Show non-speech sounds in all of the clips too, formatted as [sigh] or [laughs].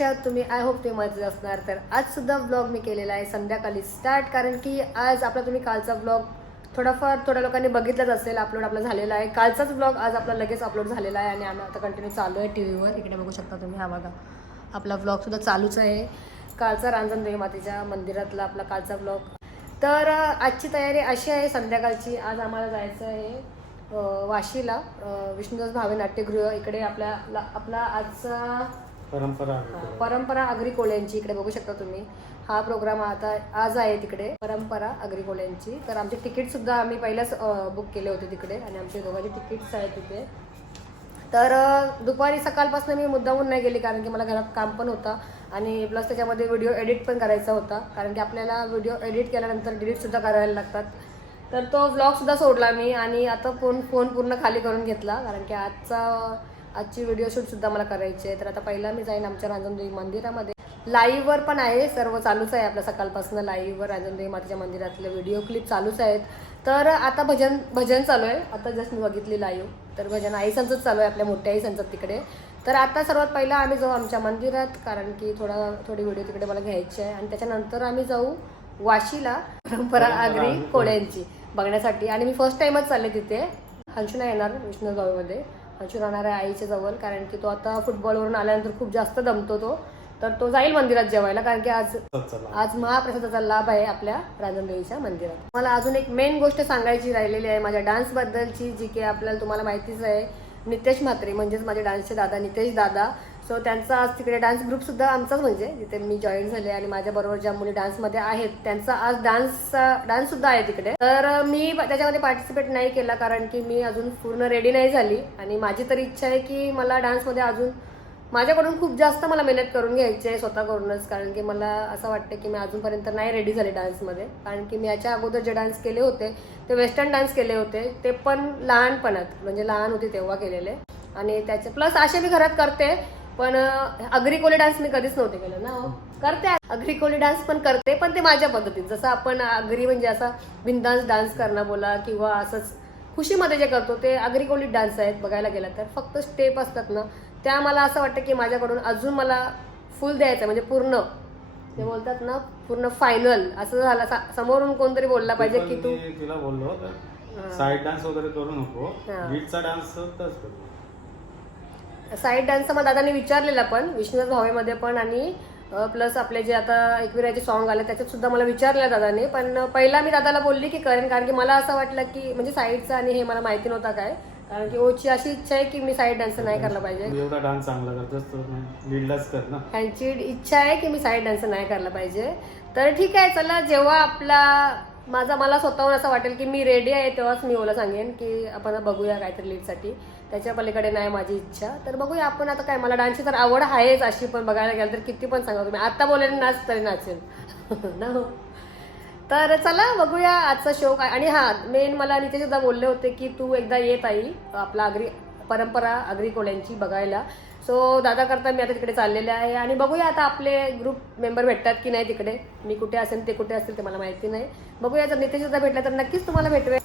आहात तुम्ही I hope तुम्ही मजेत असणार. तर आज सुद्धा ब्लॉग मी केलेला आहे संध्याकाळी स्टार्ट कारण की आज आपला तुम्ही कालचा ब्लॉग थोडाफार थोड्या लोकांनी बघितलंच असेल अपलोड आपला झालेला आहे. कालचाच ब्लॉग आज आपला लगेच अपलोड झालेला आहे आणि आम्ही आता कंटिन्यू चालू आहे टी व्हीवर इकडे बघू शकता तुम्ही हा बघा. आपला ब्लॉगसुद्धा चालूच आहे. कालचा रांजणदेवी मातेच्या मंदिरातला आपला कालचा ब्लॉग तर आजची तयारी अशी आहे संध्याकाळची. आज आम्हाला जायचं आहे वाशीला. विष्णुदास भावे नाट्यगृह. इकडे आपल्या आपला आजचा परंपरा हा, परंपरा अग्री कोल्यांची इकडे बघू शकता तुम्ही. हा प्रोग्राम आता आज आहे तिकडे परंपरा अग्री कोल्यांची तर आमचे तिकीट सुद्धा आम्ही पहिल्याच बुक केले होते तिकडे आणि आमचे दोघांचे तिकीट्स आहेत तिथे. तर दुपारी सकाळपासून मी मुद्दामून नाही गेली कारण की मला घरात काम पण होतं आणि प्लस त्याच्यामध्ये व्हिडिओ एडिट पण करायचा होता. कारण की आपल्याला व्हिडिओ एडिट केल्यानंतर डिलीटसुद्धा करायला लागतात. तर तो व्लॉगसुद्धा सोडला मी आणि आता फोन फोन पूर्ण खाली करून घेतला. कारण की आजचा आजची व्हिडिओ शूटसुद्धा मला करायची आहे. तर आता पहिला मी जाईन आमच्या रांजणदेवी मंदिरामध्ये. लाईव्हवर पण आहे सर्व चालूच आहे आपल्या सकाळपासून. लाईव्हवर रांजणदेवी मातेच्या मंदिरातले व्हिडिओ क्लिप चालूच आहेत. तर आता भजन भजन चालू आहे. आता जस्ट मी बघितली लाईव्ह तर भजन आई संचत चालू आहे आपल्या मोठ्या आई संचत तिकडे. तर आता सर्वात पहिला आम्ही जाऊ आमच्या मंदिरात कारण की थोडा थोडी व्हिडिओ तिकडे मला घ्यायची आहे. आणि त्याच्यानंतर आम्ही जाऊ वाशीला परंपरा आगरी कोळ्यांची बघण्यासाठी. आणि मी फर्स्ट टाइमच चालले तिथे. हंशू नाही येणार विष्णू गावीमध्ये राहणार आहे आईच्या जवळ कारण की तो आता फुटबॉलवरून आल्यानंतर खूप जास्त दमतो तो. तर तो जाईल मंदिरात जेवायला कारण की आज आज महाप्रसादाचा लाभ आहे आपल्या राजनदेवीच्या मंदिरात. मला अजून एक मेन गोष्ट सांगायची राहिलेली आहे माझ्या डान्स बद्दलची जी की आपल्याला तुम्हाला माहितीच आहे. नितेश म्हात्रे म्हणजेच माझे डान्सचे दादा नितेश दादा सो त्यांचा आज तिकडे डान्स ग्रुपसुद्धा आमचाच म्हणजे जिथे मी जॉईन झाले आणि माझ्याबरोबर ज्या मुली डान्समध्ये आहेत त्यांचा आज डान्स डान्ससुद्धा आहे तिकडे. तर मी त्याच्यामध्ये पार्टिसिपेट नाही केला कारण की मी अजून पूर्ण रेडी नाही झाली आणि माझी तर इच्छा आहे की मला डान्समध्ये अजून माझ्याकडून खूप जास्त मला मेहनत करून घ्यायची आहे स्वतः करूनच कारण की मला असं वाटतं की मी अजूनपर्यंत नाही रेडी झाले डान्समध्ये कारण की मी याच्या अगोदर जे डान्स केले होते ते वेस्टर्न डान्स केले होते ते पण लहानपणात म्हणजे लहान होते तेव्हा केलेले. आणि त्याचे प्लस असे मी घरात करते पण अग्री कोली डान्स मी कधीच नव्हते केलं ना. करते. अग्री कोली डान्स पण करते पण ते माझ्या पद्धतीत. जसं आपण अग्री म्हणजे असा बिंदास डान्स करणं बोला किंवा असंच खुशीमध्ये जे करतो ते अग्री कोली डान्स आहेत बघायला गेला तर. फक्त स्टेप असतात ना त्या मला असं वाटतं की माझ्याकडून अजून मला फुल द्यायचं म्हणजे पूर्ण. ते बोलतात ना पूर्ण फायनल असं झालं समोरून कोणतरी बोलला पाहिजे की तू. तिला बोललो साईड डान्स वगैरे करू नको. बीटचा डान्स साईड डान्सचा मग दादाने विचारलेला पण विष्णुदास भावेमध्ये पण आणि प्लस आपले जे आता एकविराचे सॉन्ग आले त्याच्यात सुद्धा मला विचारलं दादाने. पण पहिला मी दादाला बोलली की करेन कारण की मला असं वाटलं की म्हणजे साईडचं आणि हे मला माहिती नव्हता काय. कारण की ओची अशी इच्छा आहे की मी साईड डान्स नाही करायला पाहिजे. एवढा डान्स चांगला करतोस कर ना. ह्यांची इच्छा आहे की मी साईड डान्स नाही करायला पाहिजे. तर ठीक आहे चला जेव्हा आपला माझा मला स्वतःहून असं वाटेल की मी रेडी आहे तेव्हाच मी ओला सांगेन की आपण बघूया काहीतरी लीडसाठी त्याच्या पलीकडे नाही माझी इच्छा. तर बघूया आपण आता काय मला डान्सची तर आवड आहेच अशी पण बघायला गेलं तर किती पण सांगा तुम्ही. आत्ता बोलेल नाच तरी नाचेल. [laughs] ना हो. तर चला बघूया आजचा शो काय. आणि हा मेन मला नितेश सुद्धा बोलले होते की तू एकदा येत आई आपला अग्री परंपरा अग्री कोल्यांची बघायला. सो दादा करता मी आता तिकडे चाललेले आहे. आणि बघूया आता आपले ग्रुप मेंबर भेटतात की नाही तिकडे. मी कुठे असेल ते कुठे असतील ते मला माहिती नाही. बघूया जर नितेश दादा भेटला तर नक्कीच तुम्हाला भेटवे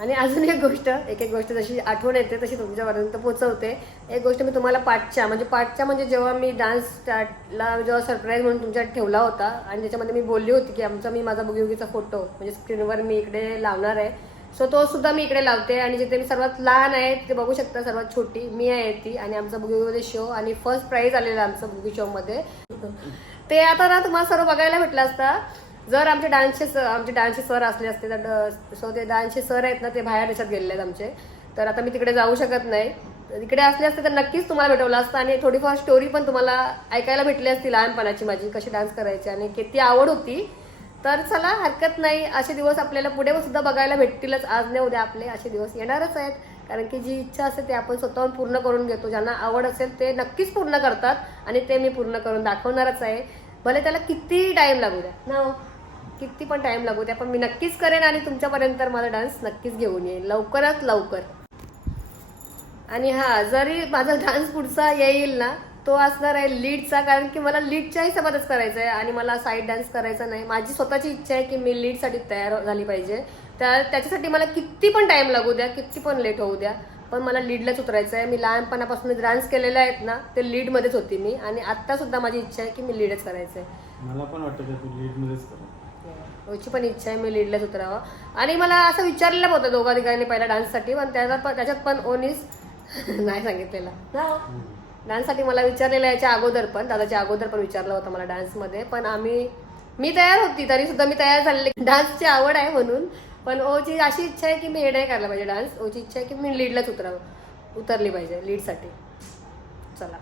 आणि अजून एक गोष्ट एक एक गोष्ट जशी आठवण येते तशी तुमच्यापर्यंत पोहोचवते. एक गोष्ट मी तुम्हाला पाठच्या म्हणजे पाठच्या म्हणजे जेव्हा मी डान्स स्टार्टला जेव्हा सरप्राईज म्हणून तुमच्यात ठेवला होता आणि ज्याच्यामध्ये मी बोलली होती की आमचा मी माझा बुगीचा फोटो म्हणजे स्क्रीनवर मी इकडे लावणार आहे. सो तो सुद्धा मी इकडे लावते आणि जिथे मी सर्वात लहान आहे ते बघू शकता सर्वात छोटी मी आहे ती आणि आमचा बुगीमध्ये शो आणि फर्स्ट प्राईज आलेला आमचा बुगी शोमध्ये ते आता ना तुम्हाला सर्व बघायला भेटलं असता. जर आमचे डान्सचे सर आमचे डान्सचे सर असले असते तर सो ते डान्सचे सर आहेत ना ते बाहेर देशात गेलेले आहेत आमचे. तर आता मी तिकडे जाऊ शकत नाही. तिकडे इकडे असले असते तर नक्कीच तुम्हाला भेटवलं असतं आणि थोडीफार स्टोरी पण तुम्हाला ऐकायला भेटली असती लहानपणाची माझी कशी डान्स करायची आणि किती आवड होती. तर चला हरकत नाही. असे दिवस आपल्याला पुढे सुद्धा बघायला भेटतीलच. आज नाही उद्या आपले असे दिवस येणारच आहेत. कारण की जी इच्छा असते ते आपण स्वतःहून पूर्ण करून घेतो. ज्यांना आवड असेल ते नक्कीच पूर्ण करतात आणि ते मी पूर्ण करून दाखवणारच आहे. भले त्याला किती टाइम लागू द्या. ना हो, किती पण टाइम लागू द्या पण मी नक्कीच करेन आणि तुमच्यापर्यंत माझा डान्स नक्कीच घेऊन येईल. लवकरात लवकर. आणि हा जरी माझा डान्स पुढचा येईल ना तो असणार आहे लीडचा कारण की मला लीडच्याही सोबतच करायचं आहे आणि मला साईड डान्स करायचा नाही. माझी स्वतःची इच्छा आहे की मी लीडसाठी तयार झाली पाहिजे. त्या त्याच्यासाठी मला किती पण टाइम लागू द्या किती पण लेट होऊ द्या पण मला लीडलाच उतरायचं आहे. मी लहानपणापासून डान्स केलेले आहेत ना ते लीडमध्येच होती मी आणि आत्ता सुद्धा माझी इच्छा आहे की मी लीडच करायचं आहे मला पण वाटतं लीडमध्येच ओची पण इच्छा आहे मी लीडलाच उतरावं. आणि मला असं विचारलेलं होतं दोघा तिघांनी पहिल्या डान्ससाठी पण त्याचा पण त्याच्यात पण ओनीस [laughs] नाही सांगितलेलं. ना डान्ससाठी मला विचारलेलं याच्या अगोदर पण दादाच्या अगोदर पण विचारलं होतं मला डान्समध्ये पण आम्ही मी तयार होती तरी सुद्धा मी तयार झालेली. डान्सची आवड आहे म्हणून. पण ओची अशी इच्छा आहे की मी हे नाही करायला पाहिजे डान्स ओची इच्छा आहे की मी लीडलाच उतरावं उतरली पाहिजे लीडसाठी चला.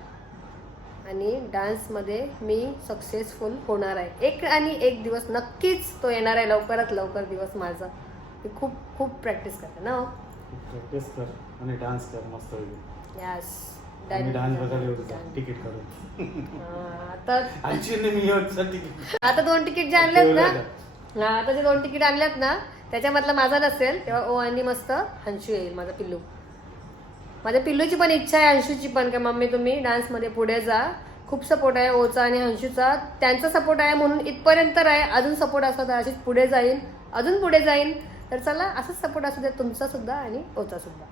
आणि डान्समध्ये मी सक्सेसफुल होणार आहे. एक आणि एक दिवस नक्कीच तो येणार आहे. लवकरात लवकर दिवस माझा. मी खूप खूप प्रॅक्टिस करते ना प्रॅक्टिस कर आणि डान्स कर मस्त यस आणि डान्स बघायला येऊ तुझा तिकीट काढून. आता ऐंशी मी येऊचं तिकीट. आता दोन तिकीट जे आणलेत ना हा आता जे दोन तिकीट आणलेत ना त्याच्यामधला माझा नसेल तेव्हा ओ आणि मस्त हंशू येईल माझा पिल्लू. माझ्या पिल्लूची पण इच्छा आहे अंशूची पण की मम्मी तुम्ही डान्समध्ये पुढे जा. खूप सपोर्ट आहे ओचा आणि हंशूचा. त्यांचा सपोर्ट आहे म्हणून इथपर्यंत आहे अजून सपोर्ट असला तर अशीच पुढे जाईन. अजून पुढे जाईन. तर चला असंच सपोर्ट असू दे तुमचा सुद्धा आणि ओचा सुद्धा.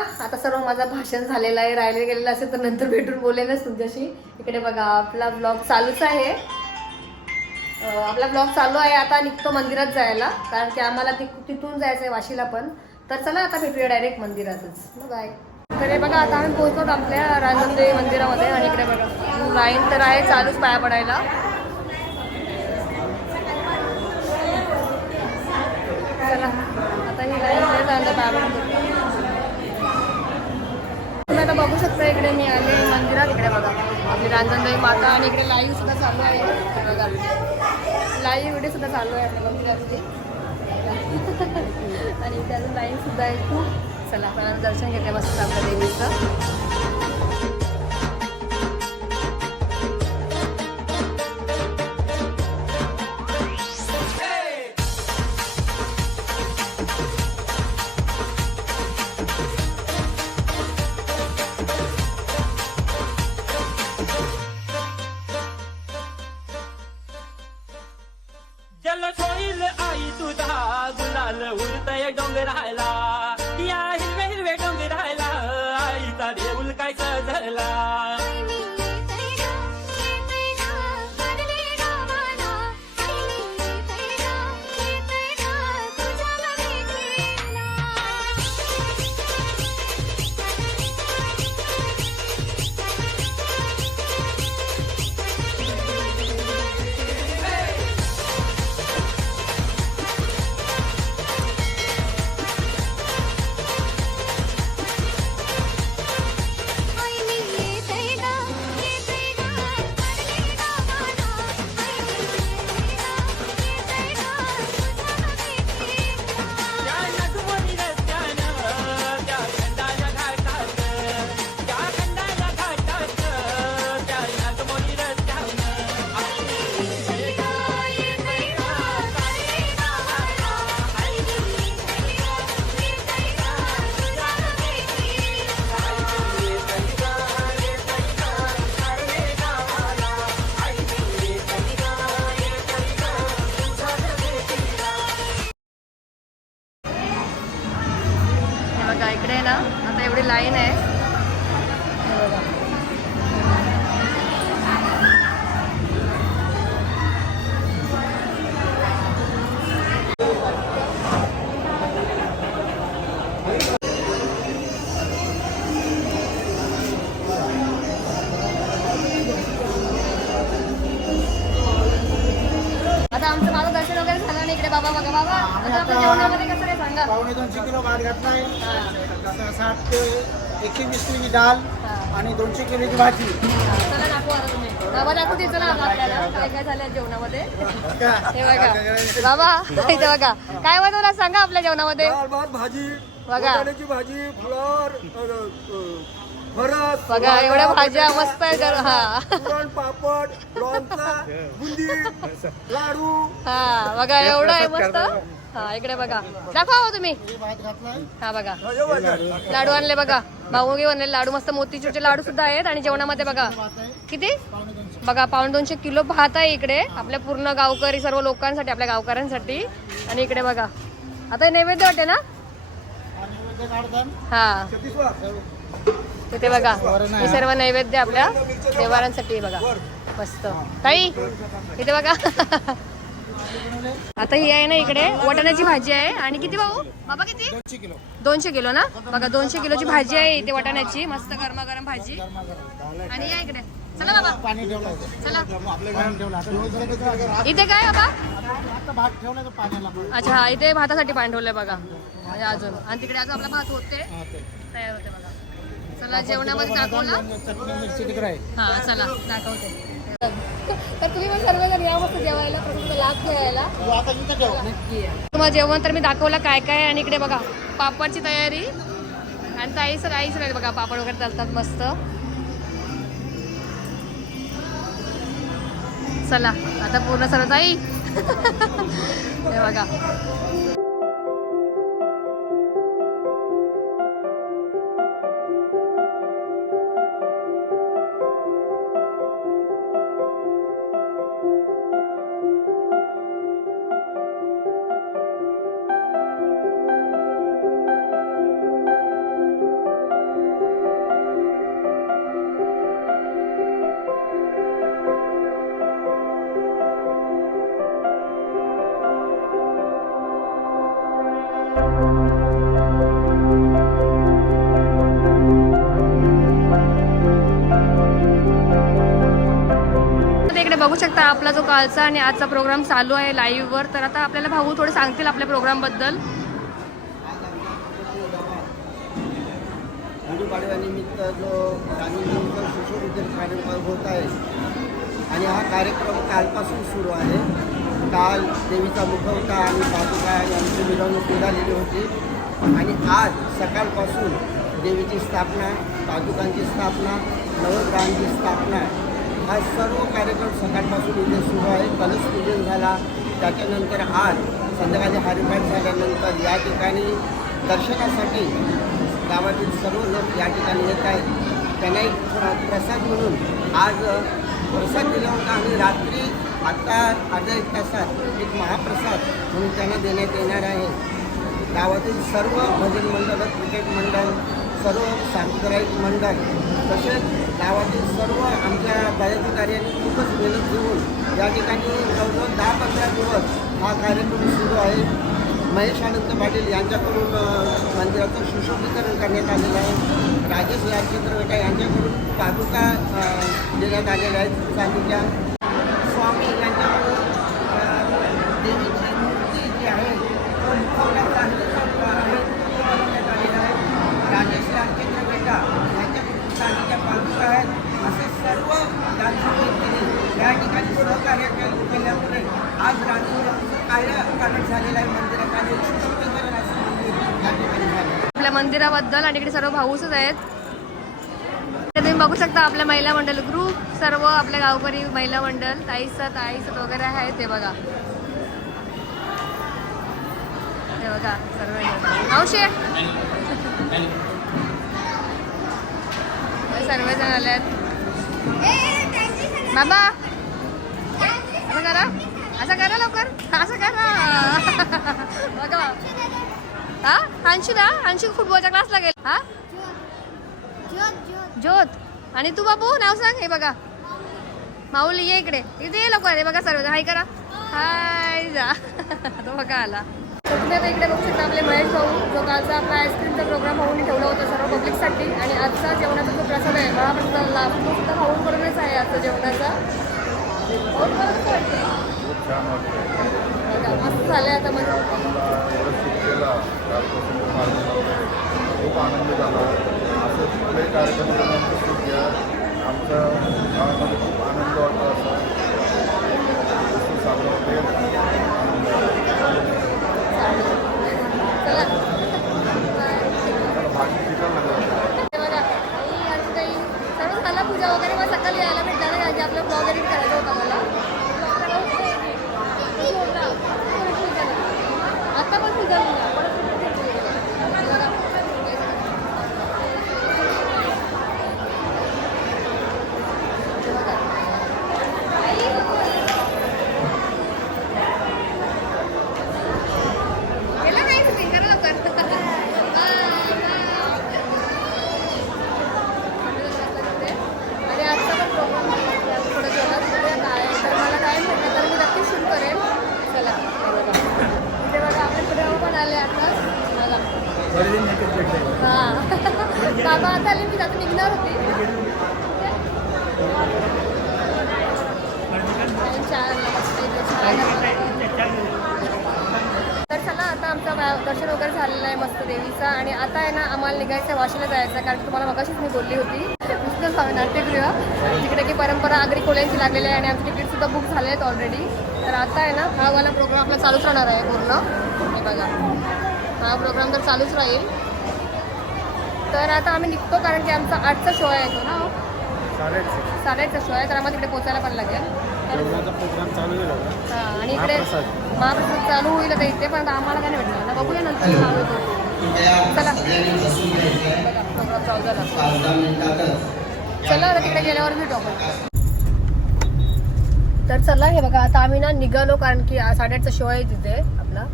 आता सर्व माझं भाषण झालेलं आहे राहिले गेलेलं असेल तर नंतर भेटून बोलेलच तुमच्याशी. इकडे बघा आपला ब्लॉग चालूच आहे. आपला ब्लॉग चालू आहे आता निघतो मंदिरात जायला. कारण की आम्हाला ति- तिथून जायचं आहे वाशीला पण. तर चला आता भेटूया डायरेक्ट मंदिरातच. बाय इकडे हे बघा आता आम्ही पोहोचतो आपल्या राजनदेवी मंदिरामध्ये. आणि इकडे बघा लाईन तर आहे चालूच पाया पडायला. चला आता ही लाईन पाया पडतो. तुम्ही आता बघू शकता इकडे मी आले मंदिरात. इकडे बघा. आपली रांजणदाई माता आणि इकडे लाईव्ह सुद्धा चालू आहे. बघा लाईव्ह व्हिडिओ सुद्धा चालू आहे आपल्या मंदिरातली. [laughs] आणि इथे अजून लाईव्ह सुद्धा आहे. खूप चला आपण दर्शन घेते मस्त आपल्या देवीचं. don't get high, love. इकडे ना आता एवढी लाईन आहे. डाळ. आणि दोनशे किलोची भाजी. चला दाखवा आता तुम्ही. बाबा दाखवू दे चला आता आपल्याला. काय काय झालं जेवणामध्ये? हे बघा. बाबा इथे बघा. काय बनवलं सांगा आपल्या जेवणामध्ये? डाळ भात भाजी बघा. बटाट्याची भाजी फ्लॉर फरस बघा एवढ्या भाज्या मस्त आहे जर. हा. पुरण पापड लोणचा बुंदी [laughs] लाडू. हा बघा एवढं आहे मस्त. हा इकडे बघा. दाखवा हो तुम्ही. हा बघा. लाडू आणले बघा. भाऊ बनले लाडू मस्त मोतीचूरचे लाडू सुद्धा आहेत आणि जेवणामध्ये बघा. किती? बघा पाऊण दोनशे किलो भात आहे इकडे. आपल्या पूर्ण गावकरी सर्व लोकांसाठी आपल्या गावकऱ्यांसाठी. आणि इकडे बघा. आता हे नैवेद्य वाटे ना? हा. तिथे बघा. हे सर्व नैवेद्य आपल्या देवारांसाठी बघा. मस्त. ताई इथे बघा. [laughs] आता ही आहे ना इकडे वाटाण्याची भाजी आहे. आणि किती भाऊ? बाबा किती? दोनशे किलो ना? बघा दोनशे किलोची भाजी आहे इथे वाटाण्याची. मस्त गरमागरम भाजी. आणि या इकडे. चला बाबा. चला. इथे काय बाबा? अच्छा हा इथे भातासाठी पाणी ठेवलंय बघा. म्हणजे अजून. आणि तिकडे अजून आपला भात होते. तयार होते बघा. चला जेवणामध्ये दाखवला हा चला. दाखवते. तर तुम्ही पण सर्वजण या मस्त जेवायला लाभ घ्यायला. या. तुम्हाला जेवण तर मी दाखवलं काय काय आणि इकडे बघा पापडची तयारी. आणि ताईच ताईच नाही बघा पापड वगैरे चालतात मस्त. चला आता पूर्ण सर्व ताई. [laughs] हे बघा. आता आपला जो कालचा आणि आजचा प्रोग्राम चालू आहे लाईव्हवर तर आता आपल्याला भाऊ थोडे सांगतील आपल्या प्रोग्रामबद्दल गुढीपाडव्यानिमित्त जो गांधीजींचा सुशोभित कार्यक्रम होत आहे आणि हा कार्यक्रम कालपासून सुरू आहे. काल देवीचा मुखवटा आणि पादुका यांची मिरवणूक निघालेली होती. आणि आज सकाळपासून देवीची स्थापना पादुकांची स्थापना नवग्रहांची स्थापना हा सर्व कार्यक्रम सकाळपासून इथे सुरू आहे कलश पूजन झाला. त्याच्यानंतर आज संध्याकाळी हरिपाठ झाल्यानंतर या ठिकाणी दर्शनासाठी गावातील सर्व लोक या ठिकाणी येत आहेत. त्यांना एक प्रसाद म्हणून आज प्रसाद दिला होता आणि रात्री आत्ता अर्धा एक तासात एक महाप्रसाद म्हणून त्यांना देण्यात येणार आहे. गावातील सर्व भजन मंडळ क्रिकेट मंडळ सर्व सांस्कृतिक मंडळ तसेच गावातील सर्व आमच्या पदाधिकाऱ्यांनी खूपच मेहनत घेऊन या ठिकाणी जवळजवळ दहा पंधरा दिवस हा कार्यक्रम सुरू आहे. महेश आनंद पाटील यांच्याकडून मंदिराचं सुशोभीकरण करण्यात आलेलं आहे. राजेश राजचंद्र यांच्याकडून पादुका देण्यात आलेल्या आहेत. चांदीच्या स्वामी यांच्याकडून अ, देवीची मूर्ती जी आहे तो मुखवटा चांदीचा आहे तो बनवण्यात आलेला आहे राजेश रामचंद्र बेटा यांच्याकडून चांदीच्या पादुका आहेत असे सर्व गांधी व्यक्तींनी या ठिकाणी सहकार्य केल्यामुळे आज राजूचं कार्य कारण झालेलं आहे. मंदिरात सुशोभीकरण असं मंदिर या ठिकाणी झालं आपल्या मंदिराबद्दल आणि इकडे सर्व भाऊसच आहेत. इथे तुम्ही बघू शकता आपल्या महिला मंडळ ग्रुप सर्व आपल्या गावकरी महिला मंडळ ताईसत ताईसत वगैरे आहे ते बघा. ते बघा सर्व औशे सर्वजण आले आहेत बाबा? असं करा असं करा लवकर. असं करा. बघा. हा? अंशू ना अंशू फुटबॉलच्या क्लासला गेला. हा? ज्योत. आणि तू बाबू नाव सांग हे बघा. माऊली ये इकडे. इथे ये लवकर. हे बघा सर्व हाय करा. हाय जा. तो बघा आला. तुम्ही आता इकडे बघू शकता आपले महेश भाऊ जो कालचा आपला आईस्क्रीमचा प्रोग्राम होऊन ठेवला होता सर्व पब्लिकसाठी आणि आजचा जेवणाचा जो प्रसाद आहे महाप्रसादला तो सुद्धा होऊन करूनच आहे आजचा जेवणाचा. खूप छान वाटतं वाटतंय? बघा, मस्त आता केला कालपासून खूप आनंद झाला असं कुठल्याही कार्यक्रमाला आमचं घ्या आमच्या गावामध्ये खूप आनंद वाटतो असा असं साजरा होते चला मला भाजी चिकन लागलं हे बघा आई आमची काही सर्व झाला पूजा वगैरे मग सकाळी यायला भेटला ना की आपलं ब्लॉग एडिट करायचा होता मला आता पण पूजा झाली. परत पूजा झाली. हे बघा. हे बघा. हा बाबा आता आले मी आता निघणार होती तर चला आता आमचं वा- दर्शन वगैरे झालेलं आहे मस्त देवीचं आणि आता आहे ना आम्हाला निघायचं वाशीला जायचं कारण तुम्हाला मगाशीच मी बोलली होती दुसरं स्वामी नाट्यगृह तिकडे की परंपरा आगरी कोल्यांची लागलेली आहे आणि आमचे तिकीटसुद्धा बुक झाले आहेत ऑलरेडी तर आता आहे ना हा वाला प्रोग्राम आपला चालूच राहणार आहे पूर्ण. हे बघा. हा प्रोग्राम तर चालूच राहील. तर आता आम्ही निघतो कारण की आमचा आठचा शो आहे तो ना हो? साडेआठचा. शो आहे तर आम्हाला तिकडे पोचायला पण लागेल. हा, आणि इकडे महाप्रसाद. चालू होईल आता इथे पण आम्हाला काय नाही भेटणार. आता बघूया नंतर चालू होतो. चला. बघा प्रोग्राम चालू झाला. चला आता तिकडे गेल्यावर भेटू आपण. तर चला हे बघा आता आम्ही ना निघालो कारण की साडेआठचा शो आहे तिथे आपला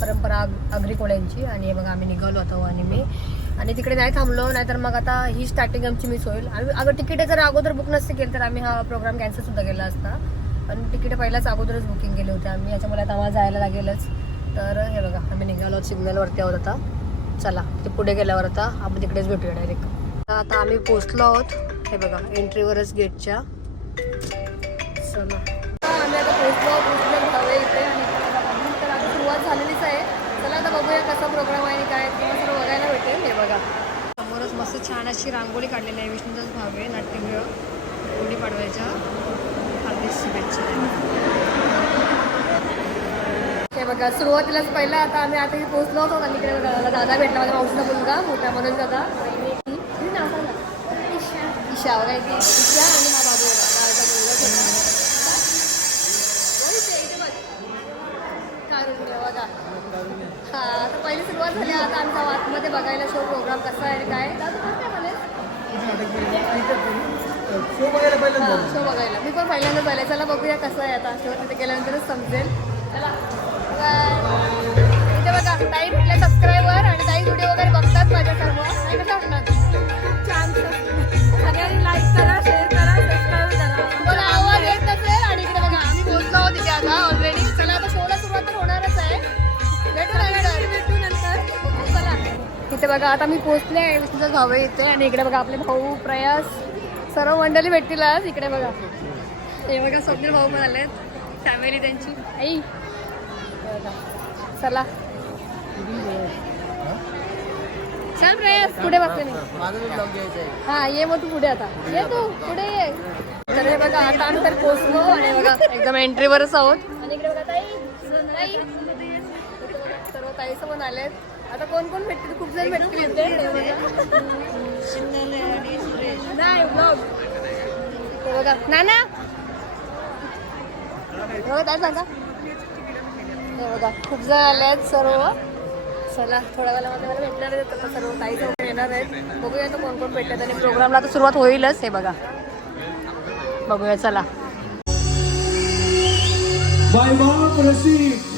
परंपरा आग- कोळ्यांची आणि हे बघा आम्ही निघालो आता आणि मी. आणि तिकडे नाही थांबलो नाहीतर मग आता ही स्टार्टिंग आमची मिस होईल. आम्ही अगं तिकीट जर अगोदर बुक नसते केलं तर आम्ही हा प्रोग्राम कॅन्सल सुद्धा केला असता. पण तिकीट पहिलाच अगोदरच बुकिंग केली होती आम्ही. याच्यामुळे आता आम्हाला जायला लागेलच. तर हे बघा आम्ही निघालो सिग्नलवरती आहोत आता. चला ते पुढे गेल्यावर आता आपण तिकडेच भेटूया डायरेक्ट आता आम्ही पोचलो आहोत. हे बघा एंट्रीवरच गेटच्या चला. पोहोचलो पोहोचलो हवे इथे आणि तर आता सुरुवात झालेलीच आहे. चला आता बघूया कसा प्रोग्राम आहे आणि काय किंवा सर्व बघायला भेटेल. हे बघा. समोरच मस्त छान अशी रांगोळी काढलेली आहे. विष्णूदास भावे नाट्यगृह गुढी पाडवायच्या हार्दिक शुभेच्छा. हे बघा सुरुवातीलाच पहिला आता आम्ही आता इथे पोहोचलो होतो आणि इकडे दादा भेटला माझ्या मावशीचा मुलगा मोठा मनोज दादा. ईशा बघा इथे. ईशा आणि हा बाबू बघा दादाचा मुलगा भेटला. होय, इथे- इथे बघ. कारुण्य बघा हा आता पहिली सुरुवात झाली आता आमचा आतमध्ये बघायला शो प्रोग्राम कसा आहे काय शो बघायला मी पण पहिल्यांदा पाहिलं चला बघूया कसं आहे आता. शो तिथे गेल्यानंतरच समजेल. चला. इथे बघा ताई बघा आता मी पोहोचले आहे विष्णूचा भाऊ आहे इथे आणि इकडे बघा आपले भाऊ प्रयास. सर्व मंडळी भेटतील आज. इकडे बघा. हे बघा स्वप्नील भाऊ पण आलेत. फॅमिली त्यांची. आई. चला. चल प्रयास पुढे बघते मी हा ये मग तू पुढे आता. ये तू पुढे ये. तर हे बघा आता आम्ही तर पोहोचलो आणि बघा एकदम एंट्रीवरच आहोत. आणि इकडे बघा ताई. सर्व ताई पण आलेत. आता कोण कोण भेटतील? खूप जण भेटतील नाही vlog. बघा. नाना? बघा काय सांगा. हे बघा खूप जण आले आहेत सर्व. चला थोड्या वेळामध्ये मला भेटणार आहेत. आता सर्व काही येणार आहेत. बघूया तर कोण कोण भेटतात आणि प्रोग्रामला आता सुरुवात होईलच हे बघा. बघूया चला. बाय बाप रसिक